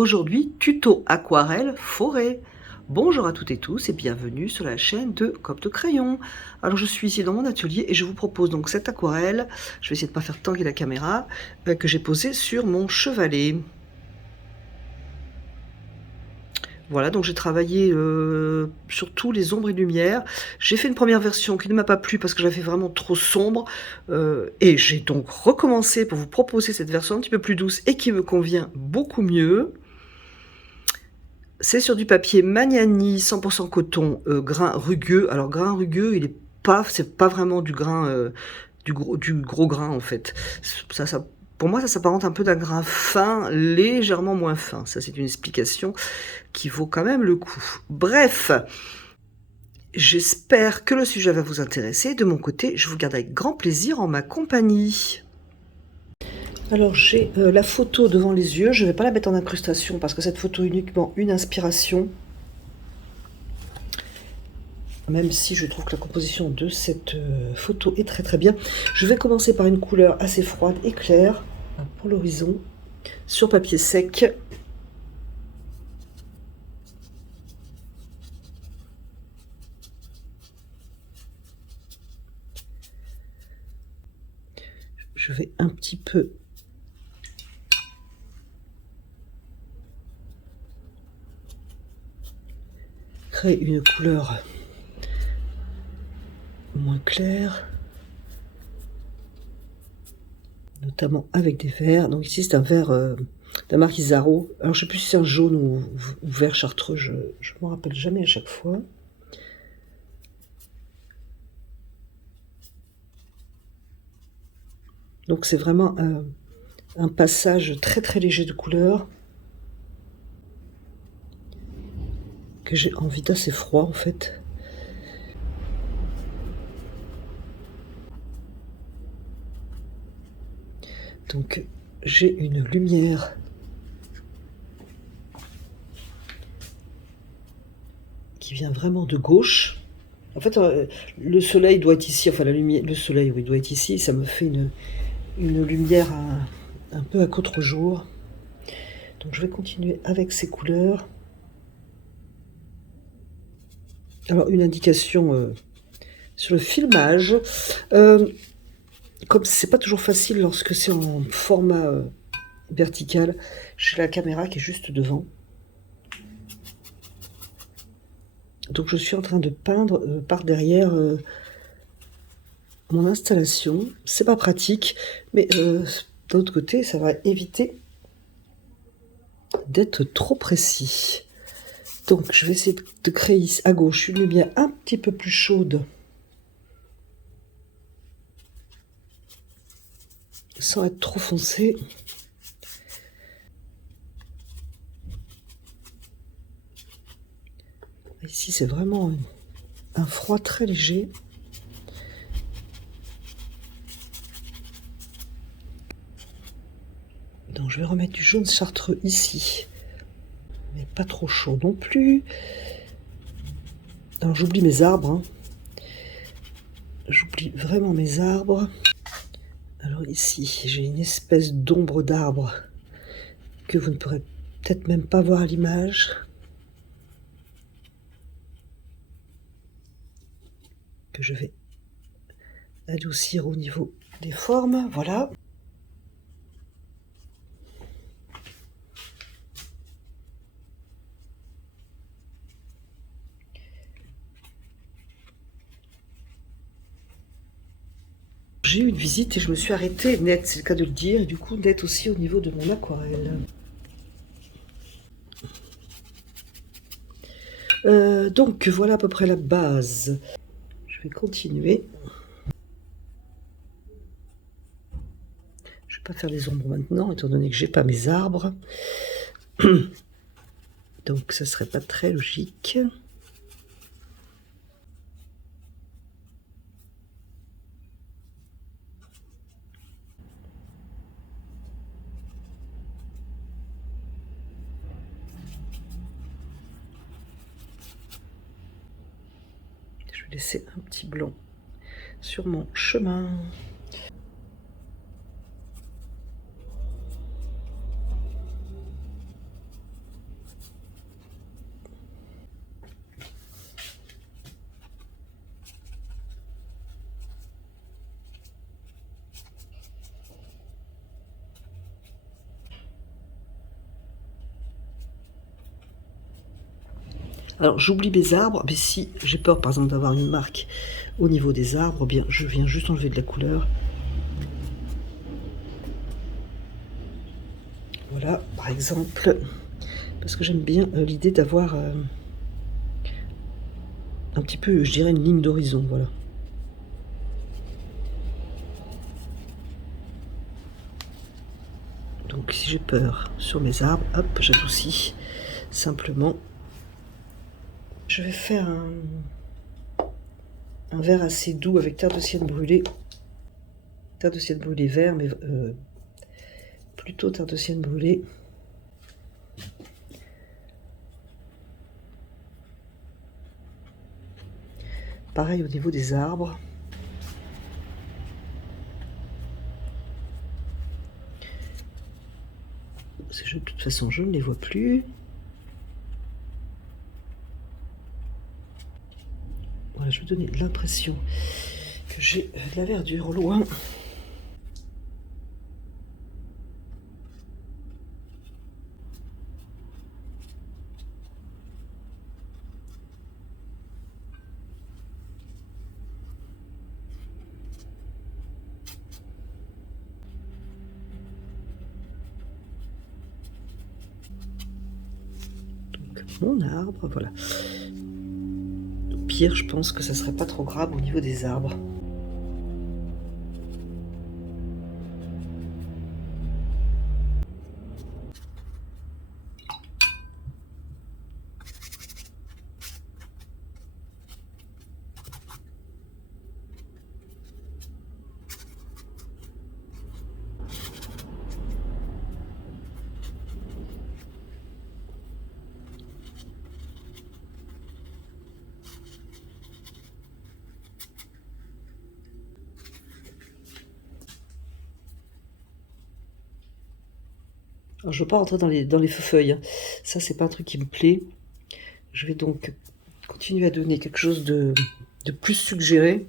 Aujourd'hui, tuto aquarelle forêt. Bonjour à toutes et tous et bienvenue sur la chaîne de Copte Crayon. Alors je suis ici dans mon atelier et je vous propose donc cette aquarelle, je vais essayer de ne pas faire tanguer la caméra, que j'ai posée sur mon chevalet. Voilà, donc j'ai travaillé sur tous les ombres et lumières. J'ai fait une première version qui ne m'a pas plu parce que j'avais fait vraiment trop sombre. Et j'ai donc recommencé pour vous proposer cette version un petit peu plus douce et qui me convient beaucoup mieux. C'est sur du papier Magnani 100% coton, grain rugueux. Alors grain rugueux, c'est pas vraiment du grain, du gros grain en fait. Pour moi, ça s'apparente un peu d'un grain fin, légèrement moins fin. Ça, c'est une explication qui vaut quand même le coup. Bref, j'espère que le sujet va vous intéresser. De mon côté, je vous garde avec grand plaisir en ma compagnie. Alors j'ai la photo devant les yeux, je ne vais pas la mettre en incrustation parce que cette photo est uniquement une inspiration. Même si je trouve que la composition de cette photo est très très bien. Je vais commencer par une couleur assez froide et claire pour l'horizon, sur papier sec. Je vais un petit peu créer une couleur moins claire, notamment avec des verts. Donc ici c'est un vert d'un marque Isaro. Alors je sais plus si c'est un jaune ou vert chartreux, je ne m'en rappelle jamais à chaque fois. Donc c'est vraiment un passage très très léger de couleur que j'ai envie d'assez froid en fait. Donc j'ai une lumière qui vient vraiment de gauche. En fait, le soleil doit être ici, enfin la lumière, le soleil oui doit être ici, ça me fait une lumière un peu à contre-jour. Donc je vais continuer avec ces couleurs. Alors une indication sur le filmage. Comme c'est pas toujours facile lorsque c'est en format vertical, j'ai la caméra qui est juste devant. Donc je suis en train de peindre par derrière mon installation. C'est pas pratique, mais d'un autre côté, ça va éviter d'être trop précis. Donc je vais essayer de créer ici à gauche une lumière un petit peu plus chaude, sans être trop foncée. Ici c'est vraiment un froid très léger. Donc je vais remettre du jaune chartreux ici, mais pas trop chaud non plus. Alors j'oublie mes arbres, hein. J'oublie vraiment mes arbres. Alors ici j'ai une espèce d'ombre d'arbre que vous ne pourrez peut-être même pas voir à l'image, que je vais adoucir au niveau des formes. Voilà. J'ai eu une visite et je me suis arrêtée net, c'est le cas de le dire, et du coup net aussi au niveau de mon aquarelle. Donc voilà à peu près la base. Je vais continuer. Je vais pas faire les ombres maintenant, étant donné que j'ai pas mes arbres. Donc ça serait pas très logique. Je vais laisser un petit blanc sur mon chemin. Alors j'oublie mes arbres, mais si j'ai peur par exemple d'avoir une marque au niveau des arbres, eh bien je viens juste enlever de la couleur. Voilà, par exemple, parce que j'aime bien l'idée d'avoir un petit peu, je dirais, une ligne d'horizon, voilà. Donc si j'ai peur sur mes arbres, hop, j'adoucis simplement. Je vais faire un vert assez doux avec terre de sienne brûlée. Terre de sienne brûlée vert, mais plutôt terre de sienne brûlée. Pareil au niveau des arbres. De toute façon, je ne les vois plus. Voilà, je vais donner l'impression que j'ai de la verdure au loin. Donc, mon arbre, voilà. Au pire, je pense que ça serait pas trop grave au niveau des arbres. Alors, je ne veux pas rentrer dans les feux-feuilles, hein. Ça, c'est pas un truc qui me plaît. Je vais donc continuer à donner quelque chose de plus suggéré.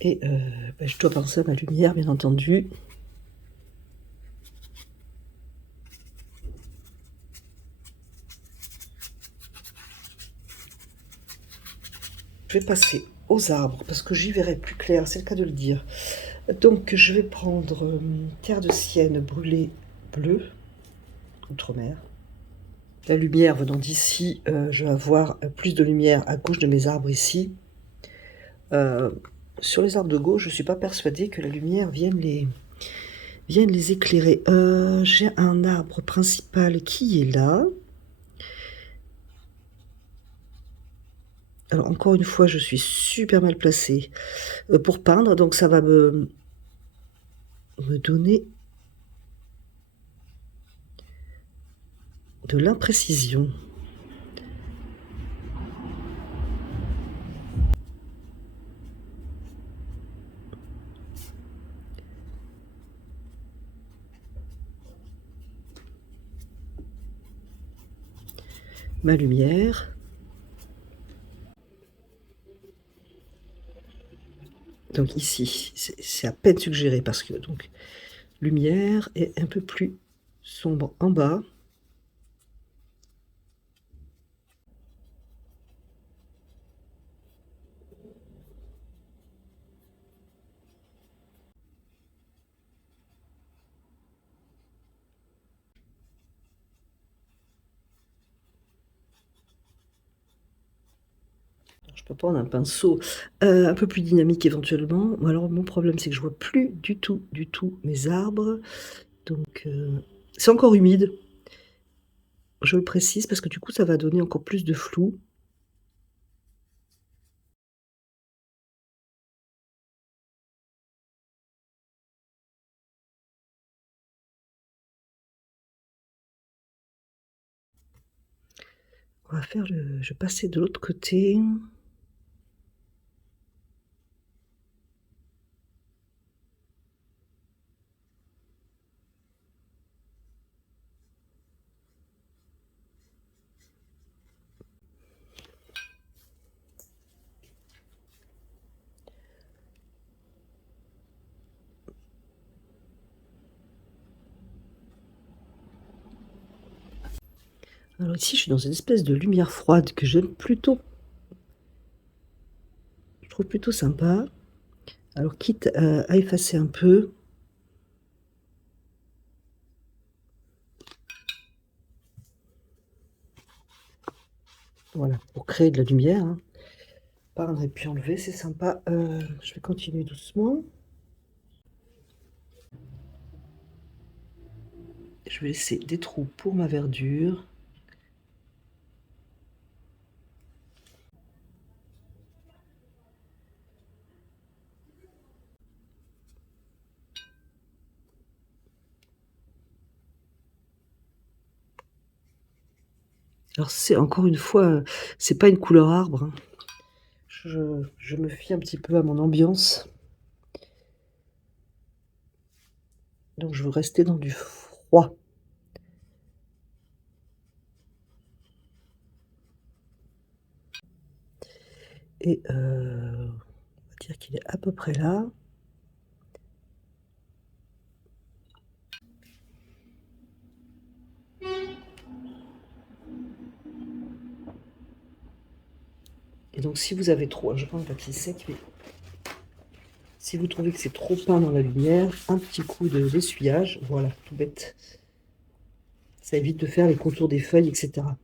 Et je dois penser à ma lumière, bien entendu. Je vais passer aux arbres, parce que j'y verrai plus clair, c'est le cas de le dire. Donc je vais prendre terre de sienne brûlée bleue, outre-mer. La lumière venant d'ici, je vais avoir plus de lumière à gauche de mes arbres ici. Sur les arbres de gauche, je ne suis pas persuadée que la lumière vienne les éclairer. J'ai un arbre principal qui est là. Alors encore une fois, je suis super mal placée pour peindre, donc ça va me donner de l'imprécision. Ma lumière. Donc ici, c'est à peine suggéré parce que donc lumière est un peu plus sombre en bas. Je peux prendre un pinceau un peu plus dynamique éventuellement. Alors mon problème, c'est que je vois plus du tout mes arbres. Donc c'est encore humide. Je le précise parce que du coup, ça va donner encore plus de flou. On va faire je vais passer de l'autre côté. Alors ici, je suis dans une espèce de lumière froide que j'aime plutôt. Je trouve plutôt sympa. Alors quitte à effacer un peu. Voilà, pour créer de la lumière, hein. Peindre et puis enlever, c'est sympa. Je vais continuer doucement. Je vais laisser des trous pour ma verdure. Alors c'est encore une fois, c'est pas une couleur arbre, hein. Je me fie un petit peu à mon ambiance. Donc je veux rester dans du froid. Et on va dire qu'il est à peu près là. Et donc si vous avez trop, je prends le papier sec, mais si vous trouvez que c'est trop peint dans la lumière, un petit coup d'essuyage, voilà, tout bête. Ça évite de faire les contours des feuilles, etc. Ça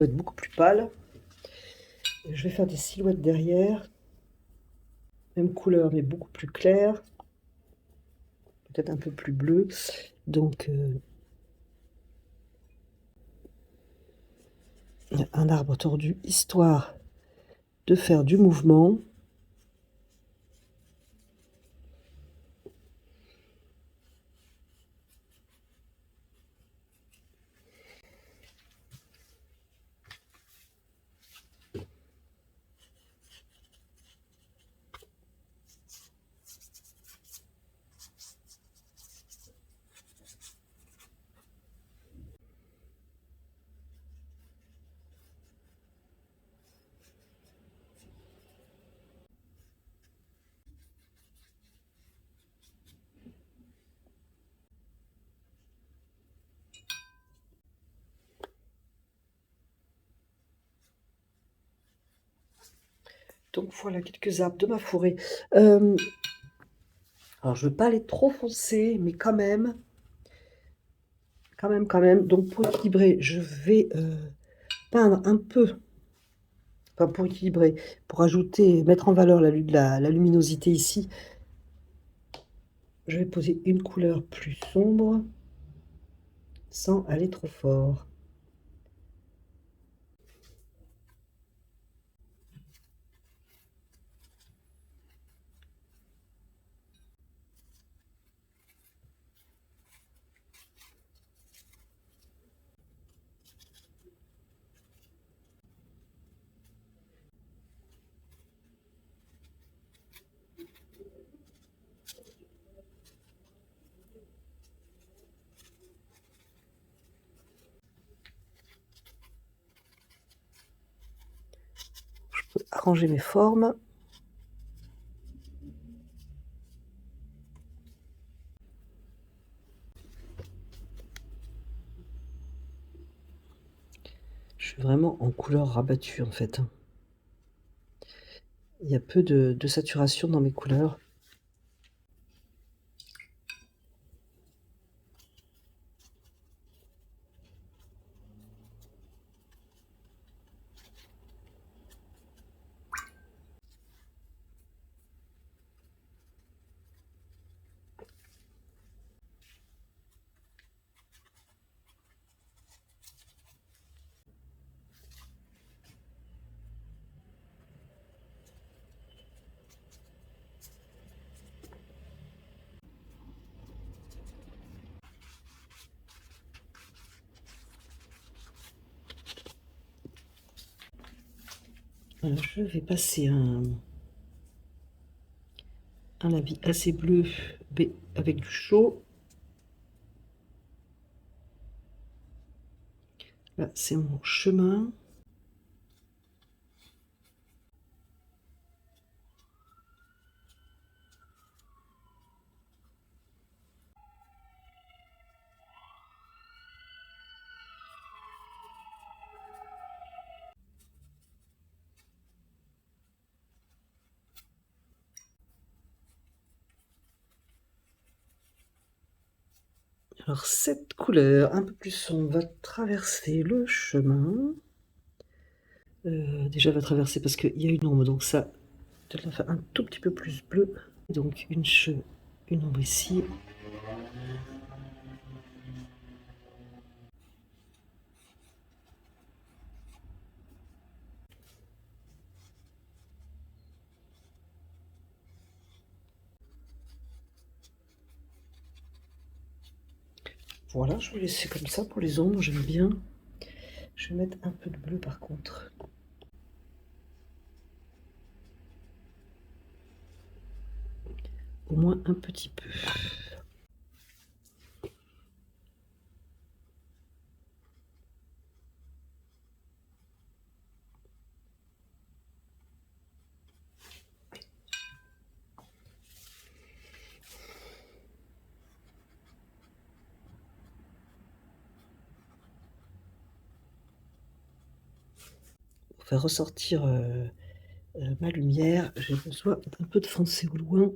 va être beaucoup plus pâle. Je vais faire des silhouettes derrière. Même couleur, mais beaucoup plus claire. Peut-être un peu plus bleu. Donc, un arbre tordu, histoire de faire du mouvement. Donc voilà quelques arbres de ma forêt. Alors je veux pas aller trop foncé, mais quand même. Donc pour équilibrer, je vais peindre un peu, enfin pour équilibrer, pour ajouter, mettre en valeur la luminosité ici, je vais poser une couleur plus sombre, sans aller trop fort. Je peux arranger mes formes. Je suis vraiment en couleur rabattue en fait, hein. Il y a peu de saturation dans mes couleurs. Alors je vais passer un habit assez bleu, mais avec du chaud. Là, c'est mon chemin. Alors cette couleur un peu plus sombre va traverser le chemin. Déjà elle va traverser parce qu'il y a une ombre, donc ça, peut-être la faire un tout petit peu plus bleu. Donc une ombre ici. Voilà, je vais laisser comme ça pour les ombres, j'aime bien. Je vais mettre un peu de bleu par contre. Au moins un petit peu. Pour faire ressortir ma lumière, j'ai besoin d'un peu de foncé au loin.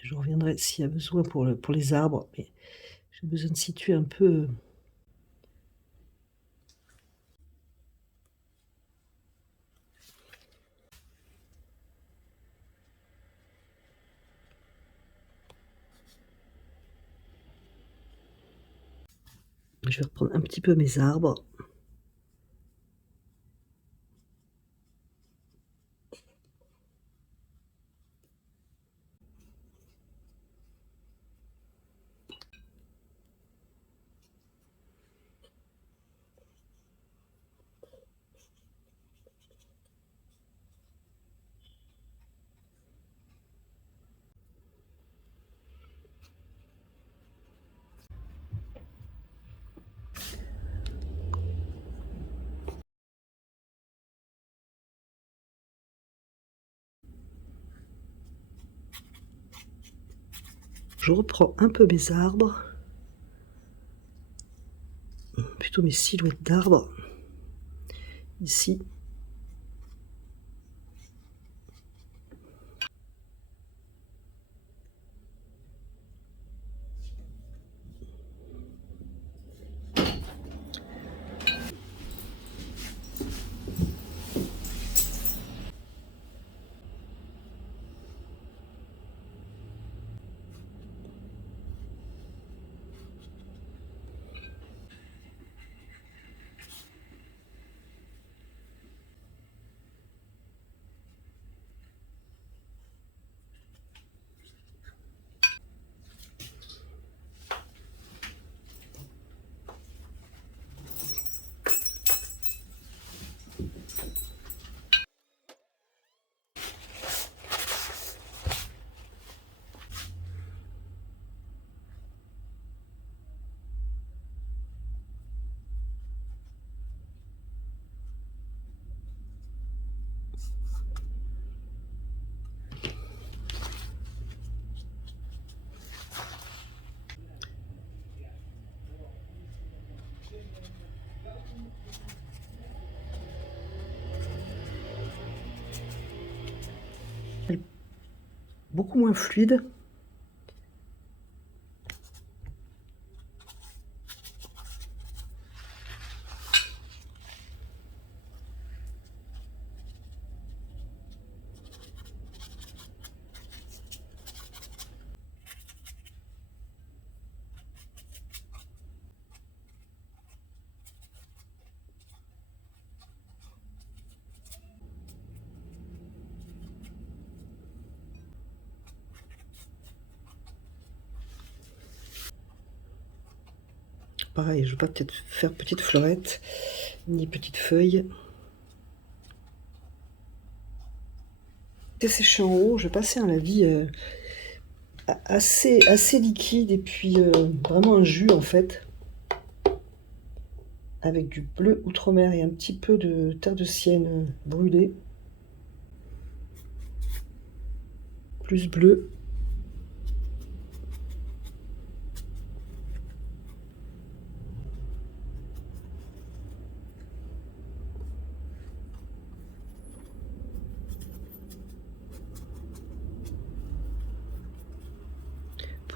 Je reviendrai s'il y a besoin pour les arbres, mais j'ai besoin de situer un peu. Je vais reprendre un petit peu mes arbres. Je reprends un peu mes arbres, plutôt mes silhouettes d'arbres, ici. Beaucoup moins fluide. Pareil, je vais pas peut-être faire petite fleurette, ni petite feuille. C'est séché en haut, je vais passer un lavis assez liquide et puis vraiment un jus en fait, avec du bleu outremer et un petit peu de terre de sienne brûlée, plus bleu.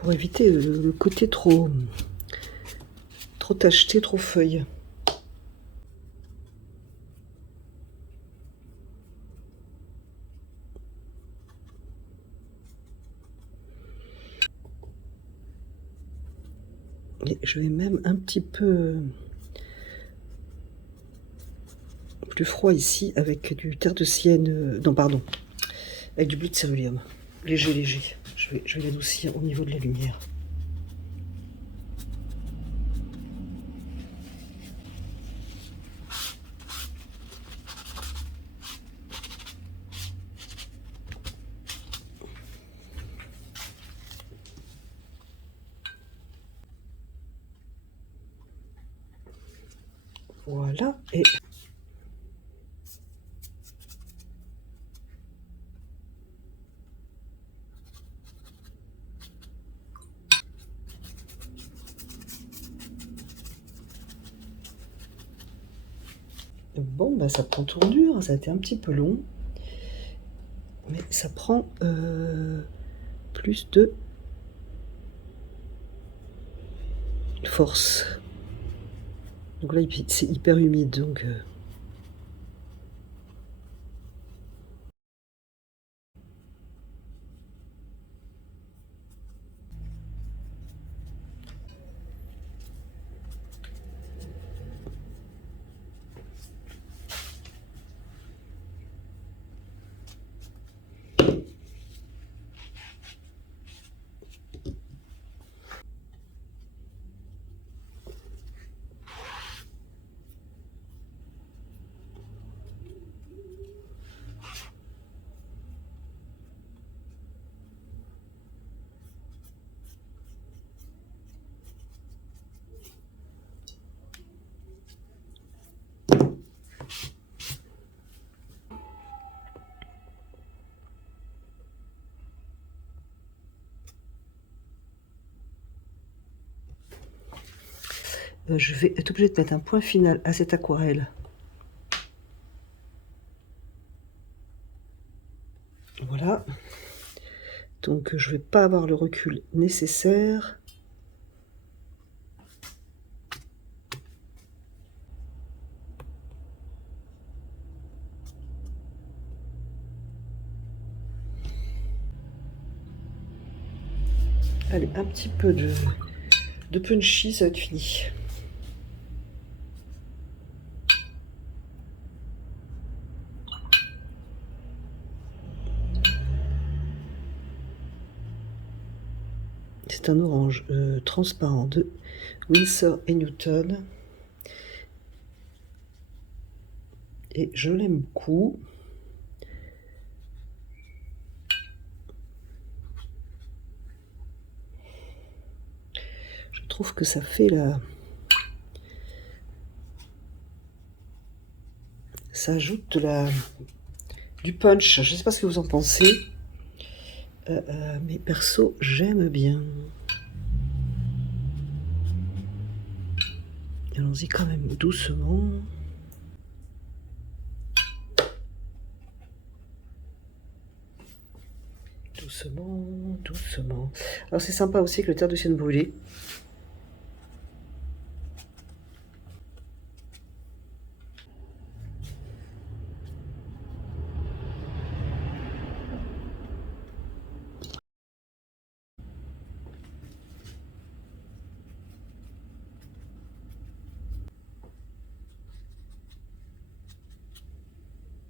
pour éviter le côté trop tacheté, trop feuille. Et je vais même un petit peu plus froid ici avec du terre de sienne, non pardon, avec du bleu de céruléum, léger, léger. Je vais l'adoucir au niveau de la lumière. Voilà, et bon, bah ça prend tournure, ça a été un petit peu long, mais ça prend plus de force. Donc là, c'est hyper humide, donc je vais être obligée de mettre un point final à cette aquarelle. Voilà. Donc je vais pas avoir le recul nécessaire. Allez, un petit peu de punchy, ça va être fini. C'est un orange transparent de Winsor & Newton. Et je l'aime beaucoup. Je trouve que ça fait ça ajoute du punch. Je ne sais pas ce que vous en pensez. Mais perso, j'aime bien. Allons-y quand même doucement. Doucement, doucement. Alors c'est sympa aussi avec le terre de sienne brûlée.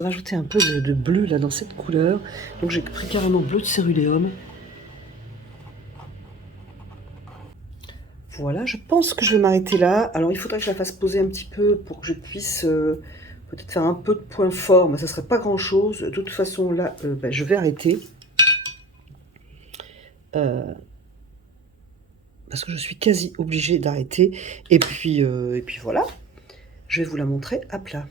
Rajouter un peu de bleu là dans cette couleur. Donc j'ai pris carrément bleu de céruléum. Voilà, je pense que je vais m'arrêter là. Alors il faudrait que je la fasse poser un petit peu pour que je puisse peut-être faire un peu de point fort, mais ça serait pas grand chose. De toute façon là, ben, je vais arrêter. Parce que je suis quasi obligée d'arrêter. Et puis voilà, je vais vous la montrer à plat.